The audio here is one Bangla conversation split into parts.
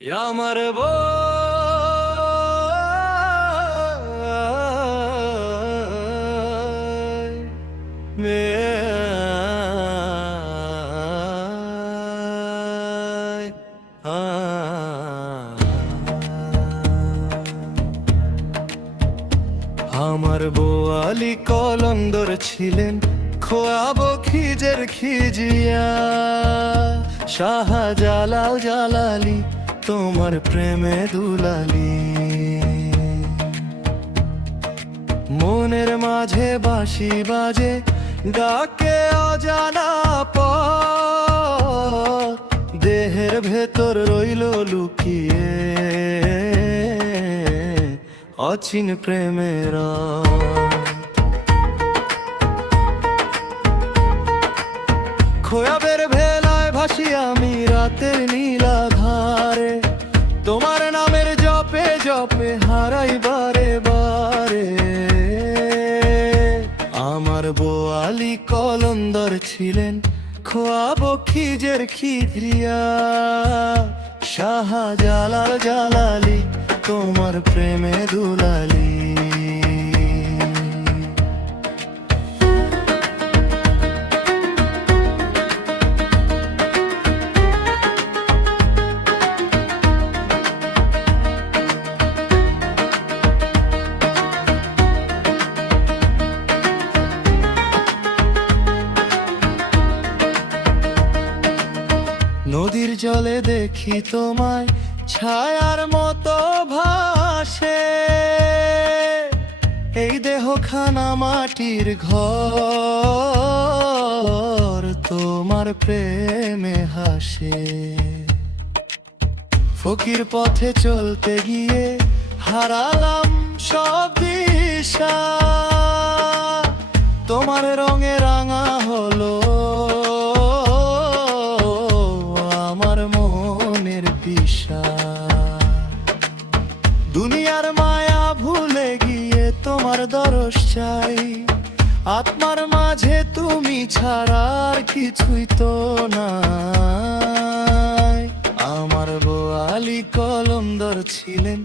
আমার বউ আমার বোয়ালি কলন্দর ছিলেন খোয়াবো খিজের খিজিয়া শাহজালাল জালালি তোমার প্রেমে দুলালি মনের মাঝে বাঁশি বাজে ডাকে অজানা পথ দেহের ভেতর রইল লুকিয়ে অচিন প্রেমের খোয়াবের ভেলায় ভাসি আমি রাতের নীলা ধারে তোমার নামের জপে জপে হারাই বারে বারে আমার বোয়ালি কলন্দর ছিলেন খোয়াবো খিজের খিজরিয়া শাহজালাল জালালি তোমার প্রেমে দুলালি নদীর জলে দেখি তোমায় ছায়ার মতো ভাসে এই দেহখানা মাটির ঘর তোমার প্রেমে হাসে ফকির পথে চলতে গিয়ে হারালাম সব দিশা তোমার রঙে রাঙা হলো দুনিয়ার মায়া ভুলে গিয়ে তোমার দরস চাই আত্মার মাঝে তুমি ছাড়া আর কিছুই তো নাই আমার বোয়ালি কলন্দর ছিলেন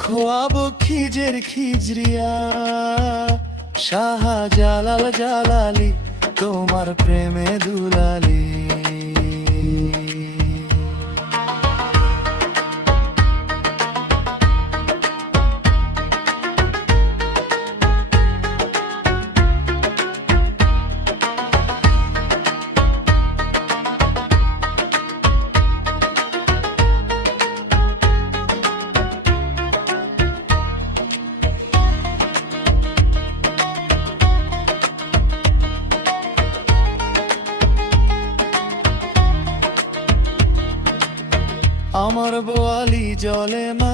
খোয়াবো খিজের খিজরিয়া শাহজালাল জালালি তোমার প্রেমে দুলালি আমার বোয়ালি জলে না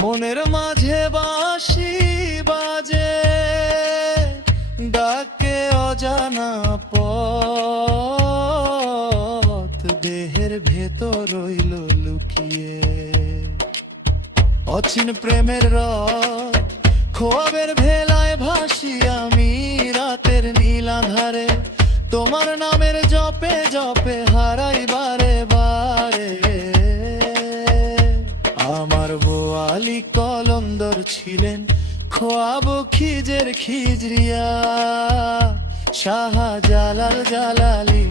মনের মাঝে বাঁশি বাজে ডাকে অজানা পথ দেহের ভেতর রইল লুকিয়ে অচিন প্রেমের রথ খোয়াবের ভেলায় ভাসি আমি রাতের নীল আঁধারে তোমার নামের জপে জপে হারাই বারে বারে আমার বোয়ালি কলন্দর ছিলেন খোয়াবো খিজের খিজরিয়া শাহজালাল জালালি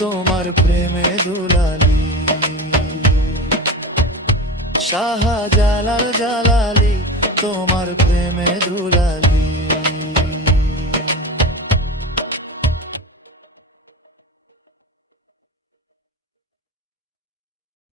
তোমার প্রেমে দুলালি শাহজালাল জালালি